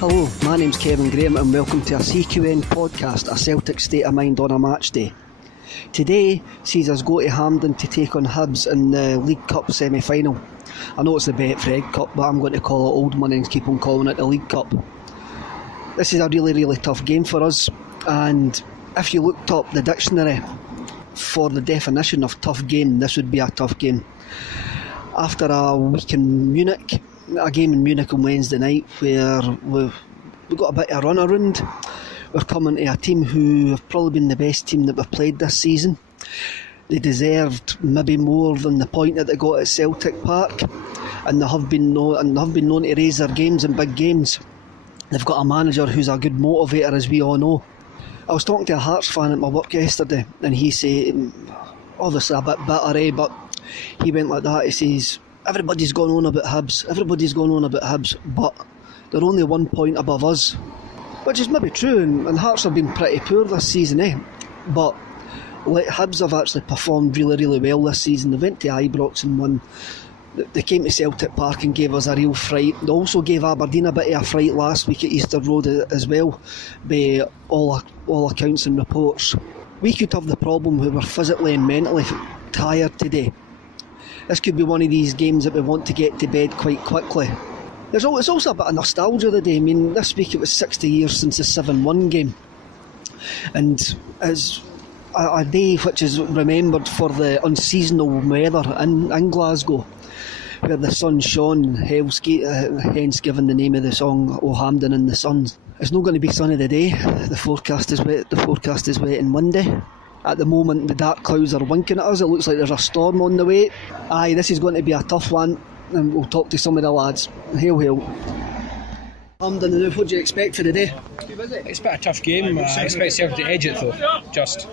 Hello, my name's Kevin Graham and welcome to a CQN podcast, a Celtic State of Mind on a match day. Today sees us go to Hampden to take on Hibs in the League Cup semi-final. I know it's the Betfred Cup, but I'm going to call it Old Money and keep on calling it the League Cup. This is a really tough game for us, and if you looked up the dictionary for the definition of tough game, this would be a tough game. After a week in Munich, a game in Munich on Wednesday night where we got a bit of a run around, we're coming to a team who have probably been the best team that we've played this season. They deserved maybe more than the point that they got at Celtic Park, and they have been known to raise their games in big games. They've got a manager who's a good motivator, as we all know. I was talking to a Hearts fan at my work yesterday, and he said, obviously a bit bitter, but he went like that. He says, everybody's gone on about Hibs, but they're only 1 point above us. Which is maybe true, and Hearts have been pretty poor this season, but Hibs have actually performed really well this season. They went to Ibrox and won. They came to Celtic Park and gave us a real fright. They also gave Aberdeen a bit of a fright last week at Easter Road as well, by all accounts and reports. We could have the problem where we're physically and mentally tired today. This could be one of these games that we want to get to bed quite quickly. It's also a bit of nostalgia today. I mean, this week it was 60 years since the 7-1 game. And it's a day which is remembered for the unseasonal weather in Glasgow, where the sun shone, hence given the name of the song, O Hampden in the Sun. It's not going to be sunny today. The forecast is wet on Monday. At the moment, the dark clouds are winking at us. It looks like there's a storm on the way. Aye, this is going to be a tough one, and we'll talk to some of the lads. Hail. Hampden, what do you expect for the day? It's a bit of a tough game. I expect Celtic to edge it though. Just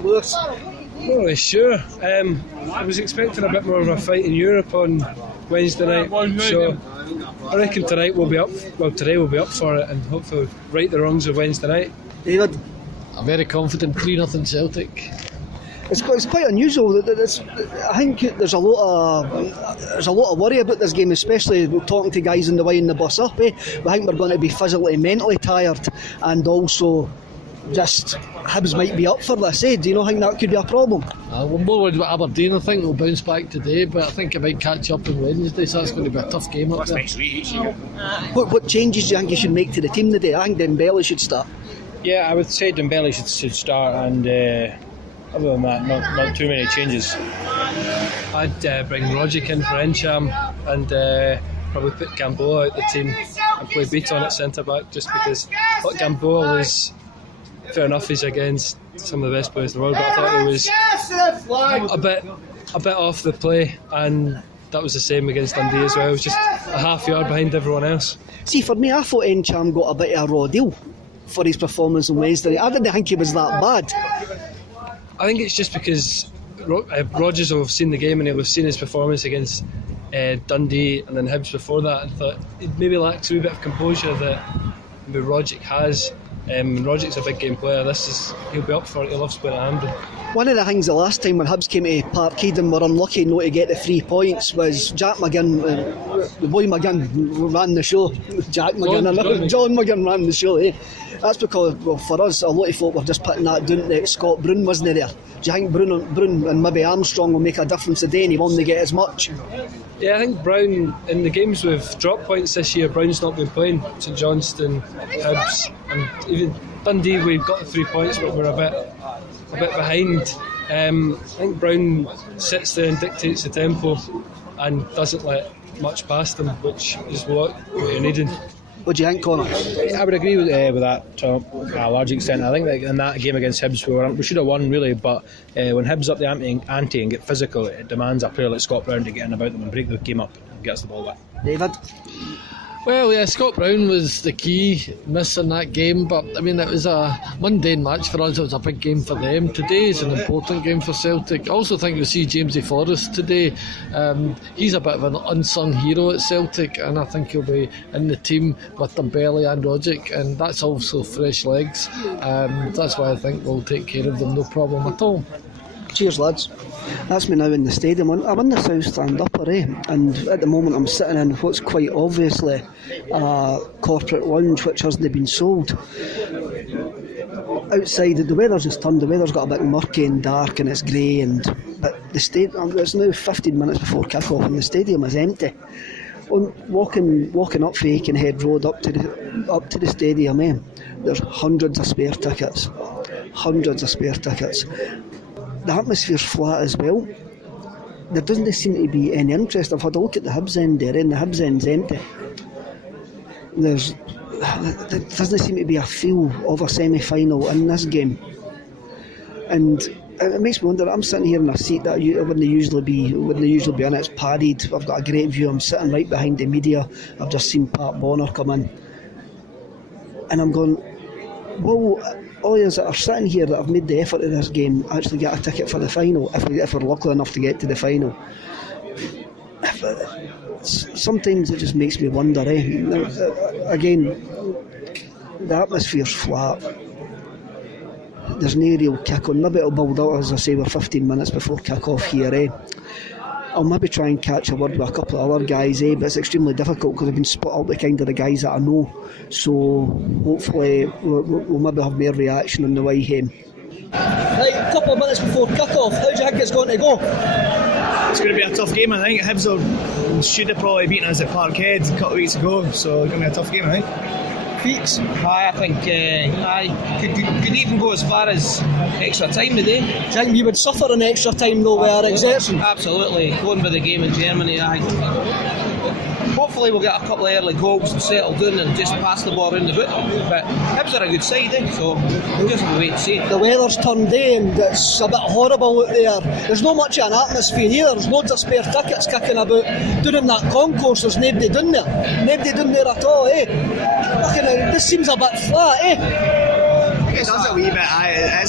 Lewis? Not really sure. I was expecting a bit more of a fight in Europe on Wednesday night, so I reckon tonight we'll be up. Well, today we'll be up for it and hopefully right the wrongs of Wednesday night. David? I'm very confident 3-0 Celtic. It's quite unusual. I think there's a lot of worry about this game, especially talking to guys on the way in the bus up. I think we're going to be physically and mentally tired, and also just Hibs might be up for this. Do you not think that could be a problem? We're more worried about Aberdeen. I think we'll bounce back today, but I think it might catch up on Wednesday, so that's going to be a tough game up there. What changes do you think you should make to the team today? I think Dembele should start. Yeah, I would say Dembele should start, and other than that, not too many changes. I'd bring Rodgers in for Encham and probably put Gamboa out the team and play Beaton at centre back, just because what Gamboa was, fair enough, he's against some of the best players in the world, but I thought he was a bit off the play, and that was the same against Dundee as well. It was just a half yard behind everyone else. See, for me, I thought Encham got a bit of a raw deal for his performance on Wednesday. I didn't think he was that bad. I think it's just because Rodgers will have seen the game and he'll have seen his performance against Dundee and then Hibs before that, and thought it maybe lacks a wee bit of composure that maybe Rodgers has. Rodgers is a big game player. He'll be up for it. He loves playing at Hampden. One of the things the last time when Hibs came to Parkhead and were unlucky not to get the 3 points was Jack McGinn, the boy McGinn ran the show. John McGinn ran the show. That's because, well, for us, a lot of folk were just putting that down to Scott Brun, wasn't he there? Do you think Brun and maybe Armstrong will make a difference today and he won't get as much? Yeah, I think Brown, in the games with drop points this year, Brown's not been playing. St Johnstone, Hibs, and even Dundee, we've got the 3 points, but we're a bit behind. I think Brown sits there and dictates the tempo and doesn't let much past him, which is what you're needing. What do you think, Connor? I would agree with that to a large extent. I think that in that game against Hibs we should have won really, but when Hibs up the ante and get physical, it demands a player like Scott Brown to get in about them and break the game up and get us the ball back. David? Well, yeah, Scott Brown was the key miss in that game, but I mean, it was a mundane match for us. It was a big game for them. Today is an important game for Celtic. I also think you'll see Jamesy Forrest today. He's a bit of an unsung hero at Celtic, and I think he'll be in the team with Dembele and Rodgers, and that's also fresh legs. That's why I think we'll take care of them, no problem at all. Cheers, lads. That's me now in the stadium. I'm in the south stand upper, and at the moment I'm sitting in what's quite obviously a corporate lounge which hasn't been sold. Outside, the weather's just turned. The weather's got a bit murky and dark, and it's grey. But the stadium, it's now 15 minutes before kick-off, and the stadium is empty. Walking up Aikenhead Road up to the stadium, there's hundreds of spare tickets. The atmosphere's flat as well. There doesn't seem to be any interest. I've had a look at the Hibs end there, and the Hibs end's empty. There doesn't seem to be a feel of a semi-final in this game, and it makes me wonder. I'm sitting here in a seat that I wouldn't usually be in. It's padded. I've got a great view. I'm sitting right behind the media. I've just seen Pat Bonner come in, and I'm going, well, all those that are sitting here that have made the effort of this game actually get a ticket for the final, if we're lucky enough to get to the final. Sometimes it just makes me wonder, again, the atmosphere's flat. There's no real kick on. Maybe it'll build up, as I say, we're 15 minutes before kick off here. I'll maybe try and catch a word with a couple of other guys, but it's extremely difficult because I've been split up with kind of the guys that I know. So hopefully we'll maybe have more reaction on the way home. Right, a couple of minutes before kick-off, how do you think it's going to go? It's going to be a tough game, I think. Hibs should have probably beaten us at Parkhead a couple of weeks ago, so it's going to be a tough game, I think. Feats? I think could even go as far as extra time today. Do you think we would suffer in extra time though with our exertion? Absolutely, going by the game in Germany, I think hopefully we'll get a couple of early goals and settle down and just pass the ball around the boot. But Hibs are a good side, so we'll just have to wait and see. The weather's turned and it's a bit horrible out there. There's not much of an atmosphere here. There's loads of spare tickets kicking about. Down in that concourse there's nobody down there. Nobody down there at all, This seems a bit flat, It is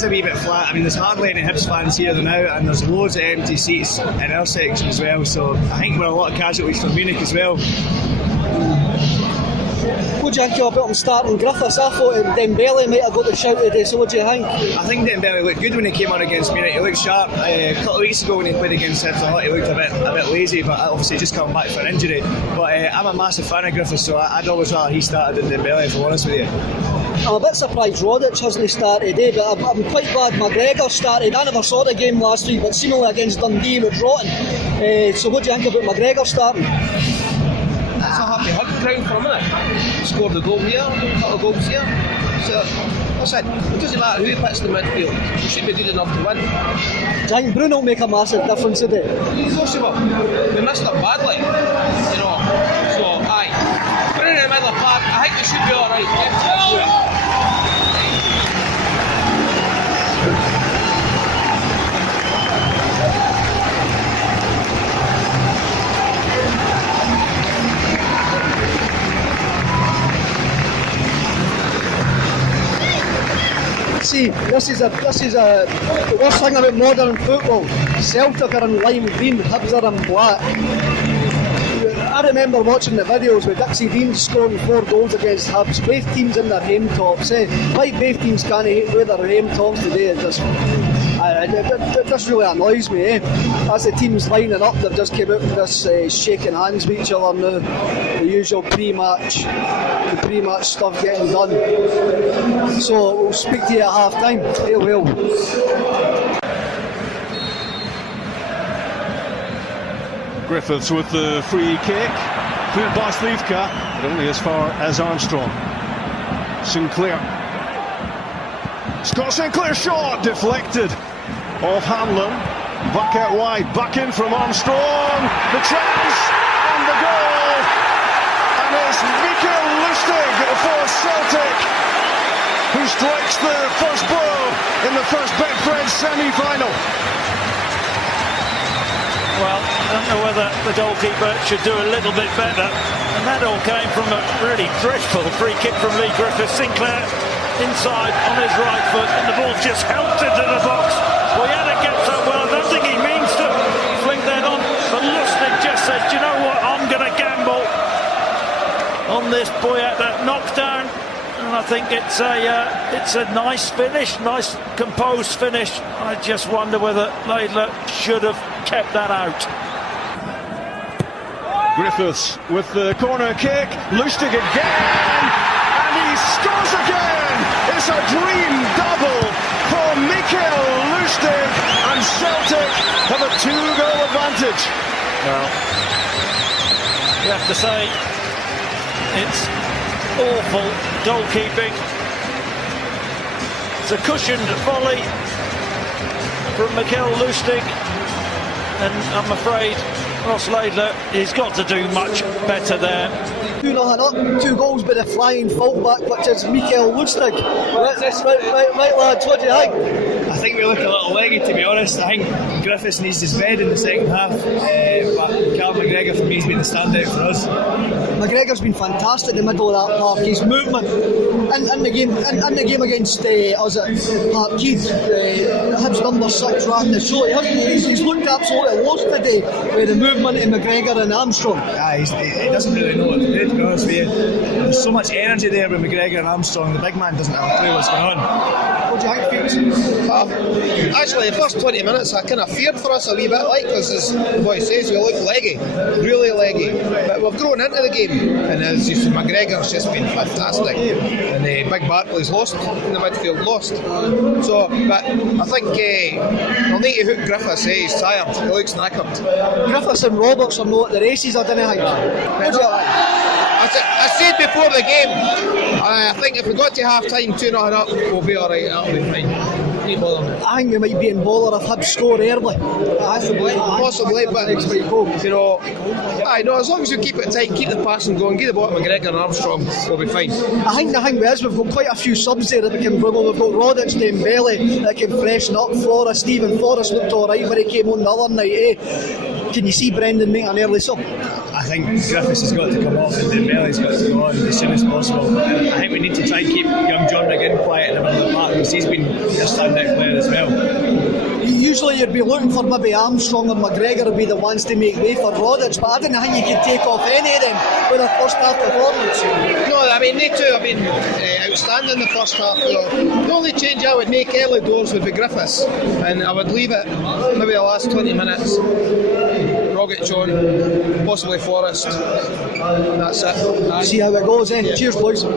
a wee bit flat. I mean, there's hardly any Hibs fans here now, and there's loads of empty seats in our section as well, so I think we're a lot of casualties from Munich as well. What do you think about him starting Griffiths? I thought Dembele might have got the shout today, so what do you think? I think Dembele looked good when he came on against Munich. He looked sharp. A couple of weeks ago when he played against Hibs, I thought he looked a bit lazy, but obviously just coming back for an injury. But I'm a massive fan of Griffiths, so I'd always rather he started than Dembele, if I'm honest with you. I'm a bit surprised Rodic hasn't started today, but I'm quite glad McGregor started. I never saw the game last week, but seemingly against Dundee was rotten. So what do you think about McGregor starting? It's a happy hunt ground for a minute. Scored a goal here, a couple of goals here. So that's it. It doesn't matter who puts the midfield. You should be good enough to win. Do you think Bruno will make a massive difference today? Of course he will. We missed him badly, So aye, put it in the middle of the park. I think they should be all right. See, this is the worst thing about modern football. Celtic are in lime green, Hibs are in black. I remember watching the videos with Dixie Dean scoring 4 goals against Hibs, both teams in their home tops. Like both teams can't wear their home tops today. It just really annoys me. As the teams lining up, they've just came out with this shaking hands with each other now. The usual pre-match stuff getting done. So we'll speak to you at half time. Well. Griffiths with the free kick, cleared by Slivka, but only as far as Armstrong. Sinclair. Scott Sinclair shot, deflected off Hanlon. Back out wide, back in from Armstrong. The chance and the goal. And it's Mikael Lustig for Celtic, who strikes the first blow in the first Betfred semi-final. Well, I don't know whether the goalkeeper should do a little bit better. And that all came from a really dreadful free kick from Lee Griffiths. Sinclair inside on his right foot, and the ball just helped into the box. Well, he had it kept up well. I don't think he means to fling that on. But Lustig just said, do you know what, I'm going to gamble on this boy at that knockdown. and I think it's a nice finish, nice composed finish. I just wonder whether Laidler should have kept that out. Griffiths with the corner kick, Lustig again, and he scores again! It's a dream double for Mikael Lustig, and Celtic have a 2-goal advantage. Well, you have to say, it's awful goalkeeping. It's a cushioned volley from Mikael Lustig, and I'm afraid Ross Laidler, he's got to do much better there. 2-0 up, 2 goals by the flying fullback, which is Mikael Lustig. Right lads, what do you think? I think we look a little leggy, to be honest. I think Griffiths needs his bed in the second half, but Cal McGregor for me has been the standout for us. McGregor's been fantastic in the middle of that park. His movement in the game against us at Parkhead, Hibs number 6 ran the show. He's looked absolutely lost today with the movement in McGregor and Armstrong. He doesn't really know what to do, to be honest with you. There's so much energy there with McGregor and Armstrong. The big man doesn't have a clue what's going on. What do you think, Felix? Actually, the first 20 minutes I kind of feared for us a wee bit, because as the boy says, we look leggy, really leggy. But we've grown into the game, and as you see, McGregor's just been fantastic. And Big Barkley's lost in the midfield, lost. So, but I think we'll need to hook Griffiths. He's tired, he looks knackered. Griffiths and Roberts are not at the races, I don't think. What do you think? I said before the game, I think if we got to half time 2-0 up, we'll be alright, that'll be fine. I think we might be in bother if Hibs score early. Possibly, but you know, as long as you keep it tight, keep the passing going, give the ball to McGregor and Armstrong, we'll be fine. I think the thing is, we've got quite a few subs there that we can bring on. We've got Roddick, Dembele that can freshen up. Forrest, Stephen Forrest looked alright when he came on the other night. Can you see Brendan make an early sub? I think Griffiths has got to come off and Dembele's got to go on as soon as possible. I think we need to try and keep young John McGinn quiet in the middle of the park, because he's been a standout player as well. Usually you'd be looking for maybe Armstrong or McGregor to be the ones to make way for Roddick, but I didn't think you could take off any of them with a first half performance. No, I mean, they two have been outstanding in the first half. The only change I would make early doors would be Griffiths, and I would leave it maybe the last 20 minutes. Rogic on, possibly Forrest. That's it. See how it goes, eh? Cheers, boys. To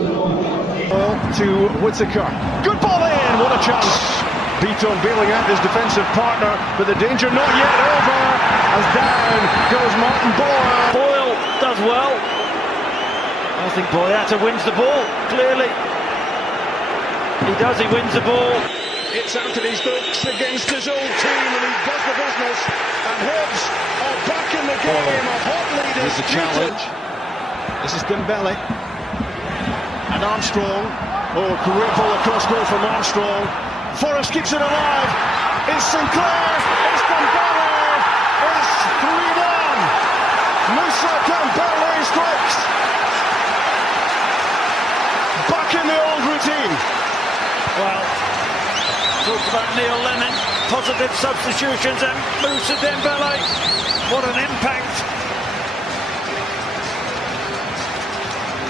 Whittaker. Good ball in, what a chance. Beaton bailing out his defensive partner, but the danger not yet over, as down goes Martin Boyle. Boyle does well. I think Boyata wins the ball, clearly. He does, he wins the ball. It's Anthony's books against his old team, and he does the business. And Hibs are back in the game. A hot lead is the challenge. This is Dembele. And Armstrong. Oh, great ball across goal from Armstrong. Forrest keeps it alive. It's Sinclair. It's Dembele. It's 3-1. Moussa Dembele strikes. Back in the old routine. Well, talked about Neil Lennon, positive substitutions, and Moussa Dembele. What an impact.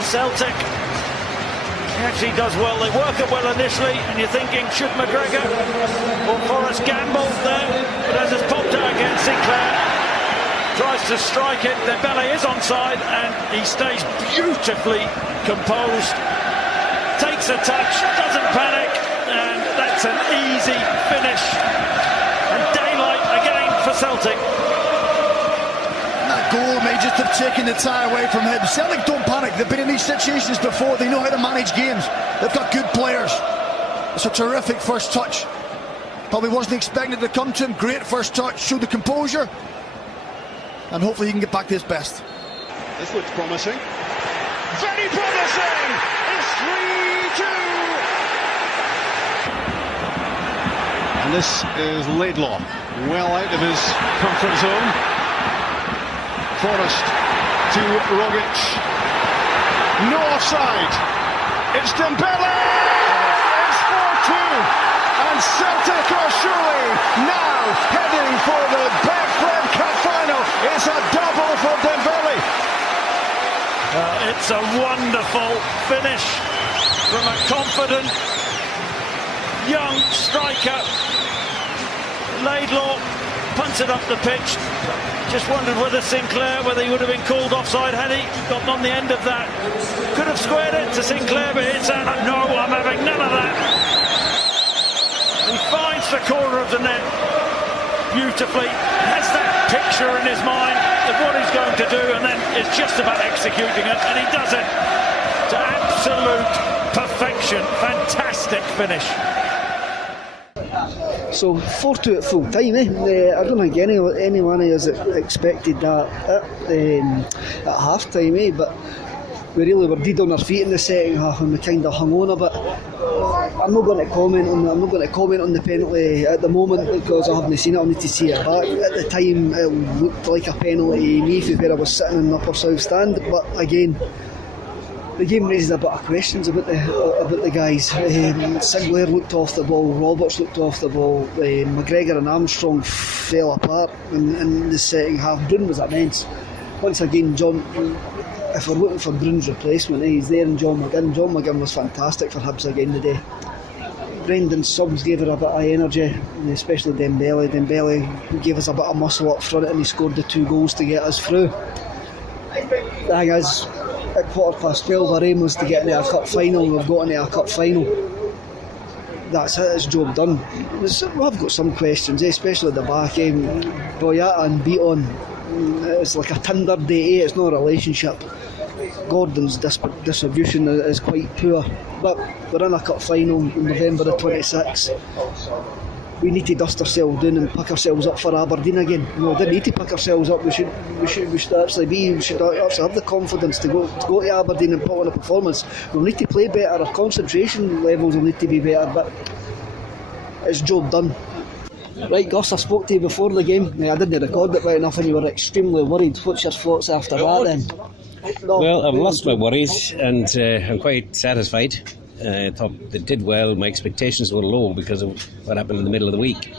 Celtic, he actually does well. They work it well initially, and you're thinking, should McGregor or Forrest gamble there? But as it's popped out against Sinclair, tries to strike it. Dembele is onside, and he stays beautifully composed. Takes a touch, doesn't panic, and that's an easy finish. And daylight again for Celtic. That goal may just have taken the tie away from Hibs. Celtic don't panic. They've been in these situations before. They know how to manage games. They've got good players. It's a terrific first touch. Probably wasn't expecting it to come to him. Great first touch. Showed the composure. And hopefully he can get back to his best. This looks promising. Very promising! It's 3-2! And this is Laidlaw, well out of his comfort zone. Forrest to Rogic. No offside. It's Dembele! It's 4-2! And Celtic are surely now heading for the Betfred Cup final. It's a double for Dembele. It's a wonderful finish from a confident young striker. Laidlaw punted up the pitch. Just wondered whether he would have been called offside had he gotten on the end of that. Could have squared it to Sinclair, but it's out. No, I'm having none of that. He finds the corner of the net beautifully, has that picture in his mind of what he's going to do, and then is just about executing it, and he does it to absolute perfection. Fantastic finish. So 4-2 at full time, I don't think anyone has expected that at half time, but we really were dead on our feet in the second half and we kind of hung on a bit. I'm not going to comment on the penalty at the moment because I haven't seen it. I need to see it back. At the time it looked like a penalty to me from where I was sitting in the upper south stand, but again, the game raises a bit of questions about the guys. Sinclair looked off the ball, Roberts looked off the ball, McGregor and Armstrong fell apart in the second half. Brun was immense. Once again, John, if we're looking for Brun's replacement, he's there in John McGinn. John McGinn was fantastic for Hibs again today. Brendan's subs gave her a bit of energy, especially Dembele. Dembele gave us a bit of muscle up front and he scored the 2 goals to get us through. The thing is, at 12:15 our aim was to get into a cup final. We've got into a cup final. That's it, it's job done. I've got some questions, especially at the back end. Boyata and Beaton, it's like a Tinder date, it's not a relationship. Gordon's distribution is quite poor, but we're in a cup final in November the 26th. We need to dust ourselves down and pick ourselves up for Aberdeen again. We don't need to pick ourselves up. We should actually have the confidence to go to Aberdeen and put on a performance. We'll need to play better. Our concentration levels will need to be better, but it's job done. Right, Gus, I spoke to you before the game. I didn't record it right enough and you were extremely worried. What's your thoughts after that then? Well, I've lost my worries and I'm quite satisfied. I thought they did well. My expectations were low because of what happened in the middle of the week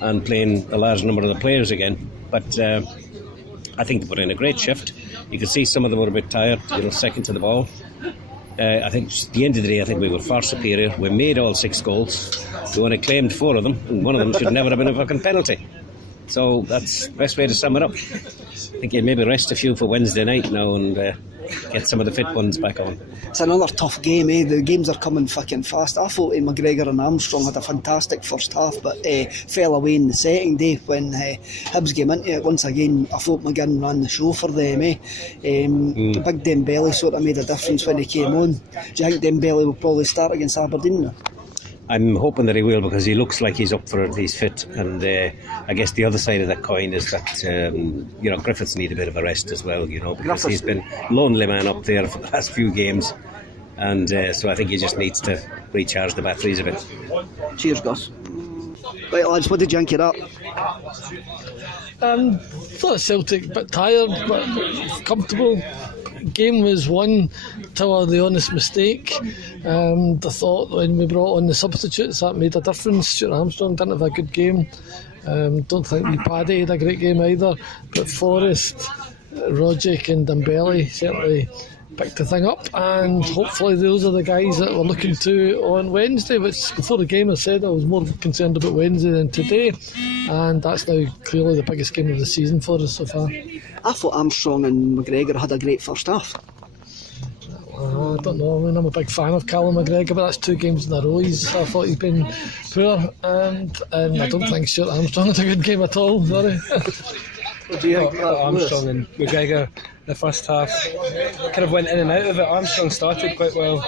and playing a large number of the players again. But I think they put in a great shift. You could see some of them were a bit tired, second to the ball. I think at the end of the day, I think we were far superior. We made all 6 goals. We only claimed 4 of them, and one of them should never have been a fucking penalty. So that's the best way to sum it up. I think you'd maybe rest a few for Wednesday night now and get some of the fit ones back on. It's another tough game, The games are coming fucking fast. I thought McGregor and Armstrong had a fantastic first half, but fell away in the second day when Hibs came into it. Once again, I thought McGinn ran the show for them, Big Dembele sort of made a difference when he came on. Do you think Dembele will probably start against Aberdeen now? I'm hoping that he will because he looks like he's up for it, he's fit, and I guess the other side of that coin is that Griffiths need a bit of a rest as well, because he's been lonely man up there for the last few games, and so I think he just needs to recharge the batteries a bit. Cheers, Gus. Right, lads, what did you think of that? Thought Celtic a bit tired but comfortable. Game was won till the honest mistake. I thought when we brought on the substitutes that made a difference. Stuart Armstrong didn't have a good game. Don't think Paddy had a great game either, but Forrest, Rodgers and Dembele certainly picked the thing up, and hopefully those are the guys that we're looking to on Wednesday, which before the game I said I was more concerned about Wednesday than today, and that's now clearly the biggest game of the season for us so far. I thought Armstrong and McGregor had a great first half. I don't know, I'm a big fan of Callum McGregor, but that's 2 games in a row I thought he's been poor, and I don't think Stuart Armstrong had a good game at all, sorry. What do you think? Armstrong and McGregor, the first half kind of went in and out of it. Armstrong started quite well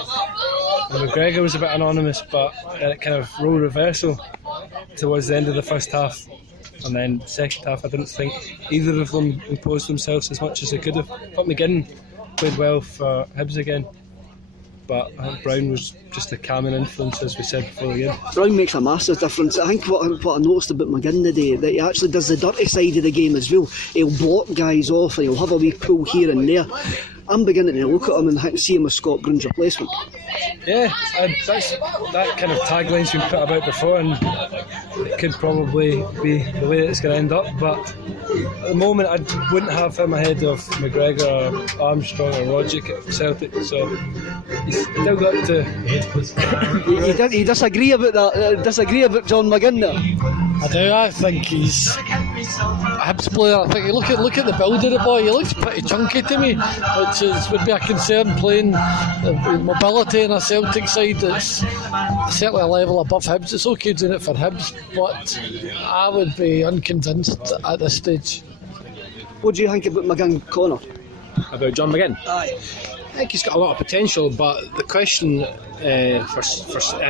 and McGregor was a bit anonymous, but then it kind of role reversal towards the end of the first half, and then second half I didn't think either of them imposed themselves as much as they could have. But McGinn played well for Hibs again, but I think Brown was just a calming influence, as we said before the game. Brown makes a massive difference. I think what I noticed about McGinn today, that he actually does the dirty side of the game as well. He'll block guys off and he'll have a wee pull here and there. I'm beginning to look at him and see him as Scott Brown's replacement. Yeah, that kind of tagline's been put about before, and it could probably be the way it's going to end up. But at the moment, I wouldn't have him ahead of McGregor, or Armstrong, or Rodgers at Celtic. So he's still got to. You disagree about that? Disagree about John McGinn there? I do. I think he's a Hibs player. I think you look at the build of the boy. He looks pretty chunky to me, which would be a concern playing mobility in a Celtic side that's certainly a level above Hibs. It's okay doing it for Hibs, but I would be unconvinced at this stage. What do you think about McGinn, Connor? About John McGinn? Aye. I think he's got a lot of potential, but the question for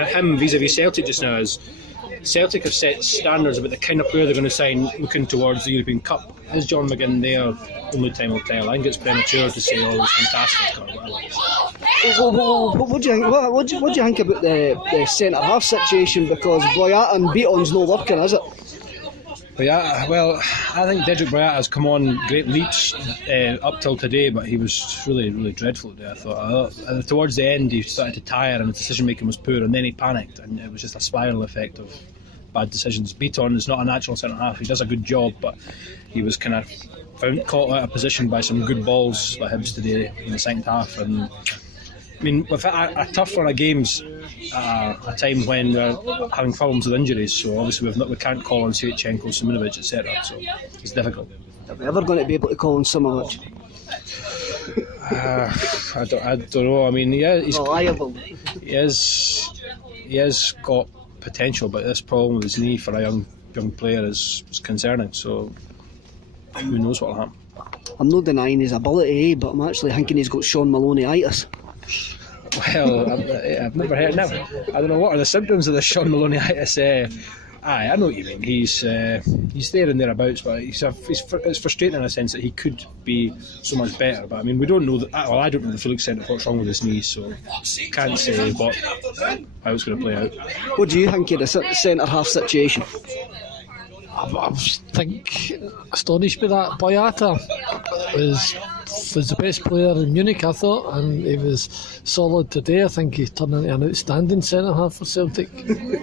him vis-a-vis Celtic just now is Celtic have set standards about the kind of player they're going to sign looking towards the European Cup. Is John McGinn there? Only time will tell. I think it's premature to say, oh, he's fantastic or whatever. What do you think about the centre-half situation? Because Boyata and Beaton's not working, is it? Boyata, well, I think Dedrick Boyata has come on great leaps up till today, but he was really, really dreadful today, I thought. Towards the end, he started to tire and his decision-making was poor, and then he panicked, and it was just a spiral effect of bad decisions. Beaton is not a natural centre-half. He does a good job, but he was kind of caught out of position by some good balls by Hibs today in the second half. And I mean, we've had a tough run of games at a time when we're having problems with injuries, so obviously we can't call on Sviatchenko, Simonovic, etc. So it's difficult. Are we ever going to be able to call on Simonovic? I don't know. I mean, yeah, he's reliable. He has got potential, but this problem with his knee for a young player is concerning. So who knows what will happen? I'm not denying his ability, but I'm actually thinking he's got Sean Maloney-itis. Well, I've never heard now. I don't know what are the symptoms of the Sean Maloney-itis. I know what you mean. He's there and thereabouts, but it's frustrating in a sense that he could be so much better. But I mean, we don't know that. Well, I don't know the full extent of what's wrong with his knee, so can't say how it's going to play out. What do you think of the centre half situation? I think astonished by that. Boyata was the best player in Munich, I thought, and he was solid today. I think he's turned into an outstanding centre half for Celtic.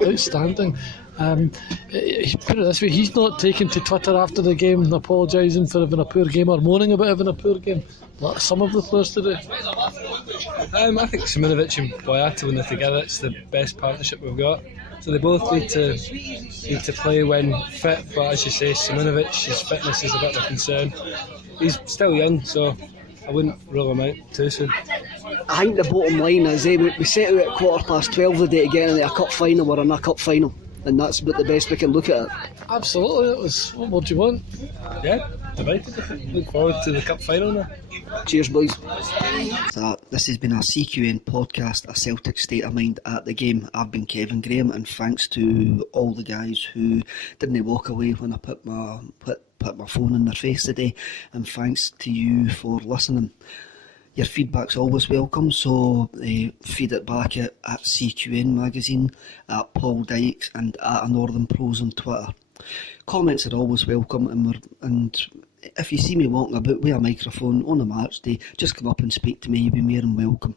Outstanding. Put it this way, he's not taken to Twitter after the game apologising for having a poor game or moaning about having a poor game, like some of the players today. I think Simonovic and Boyata, when they're together, it's the best partnership we've got. So they both need to play when fit, but as you say, Simonovic, his fitness is a bit of a concern. He's still young, so I wouldn't rule him out too soon. I think the bottom line is we set out at 12:15 the day to get into a cup final. We're in a cup final, and that's about the best we can look at it. Absolutely, it was. What more do you want? Yeah, delighted. Look forward to the cup final now. Cheers, boys. So, this has been our CQN podcast, A Celtic State of Mind at the Game. I've been Kevin Graham, and thanks to all the guys who didn't walk away when I put my phone in their face today, and thanks to you for listening. Your feedback's always welcome, so feed it back at CQN Magazine, at Paul Dykes, and at A Northern Pros on Twitter. Comments are always welcome, and if you see me walking about with a microphone on a match day, just come up and speak to me. You'll be more than welcome.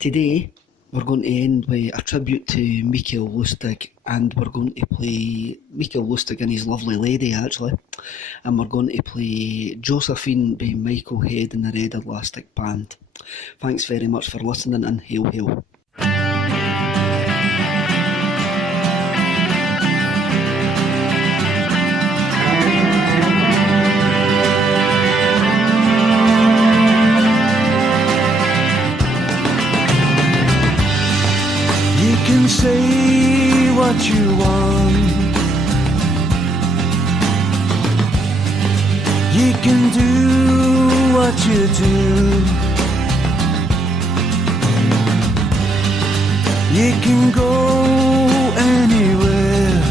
Today we're going to end with a tribute to Mikael Lustig, and we're going to play Mikael Lustig and his lovely lady, actually, and we're going to play Josephine by Michael Head and the Red Elastic Band. Thanks very much for listening, and hail hail. You can say what you want, you can do what you do, you can go anywhere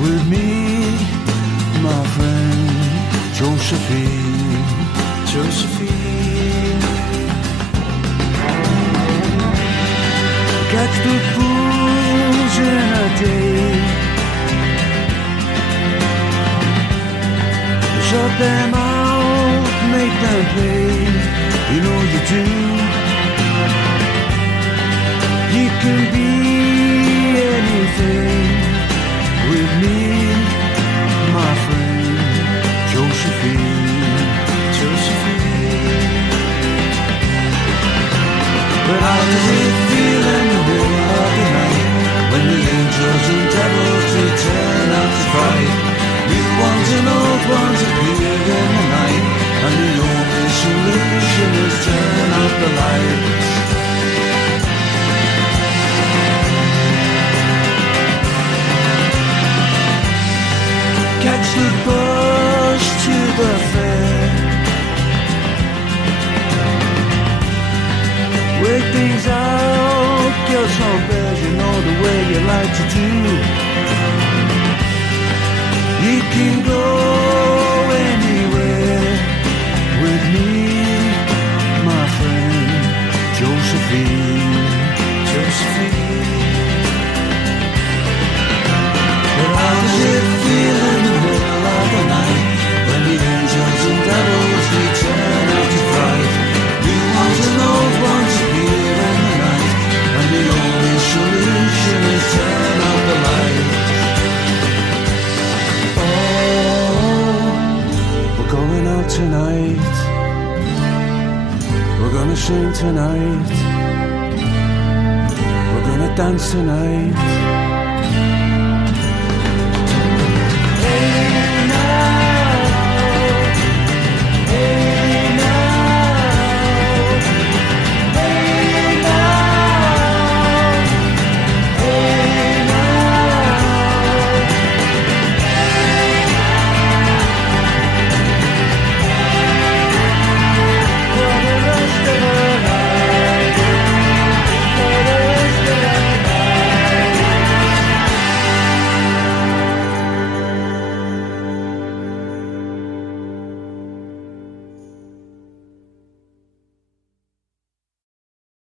with me, my friend Josephine. Catch the fools in a day, shut them out, make them pay. you know you do. You can be anything with me, my friend, Josephine. But how does it feel in the middle of the night when the angels and devils they turn out to fight? New ones and old ones appear in the night, and the only solution is turn out the lights. Catch the bus to the fair, wait things out, kill some bears, you know the way you like to do. You can go anywhere with me, my friend, Josephine. But how does it feel in the middle of the night when the angels and devils they turn out to fight? New ones and old ones appear in the night, and the only solution is turn out the light. We're going out tonight, we're gonna sing tonight, we're gonna dance tonight.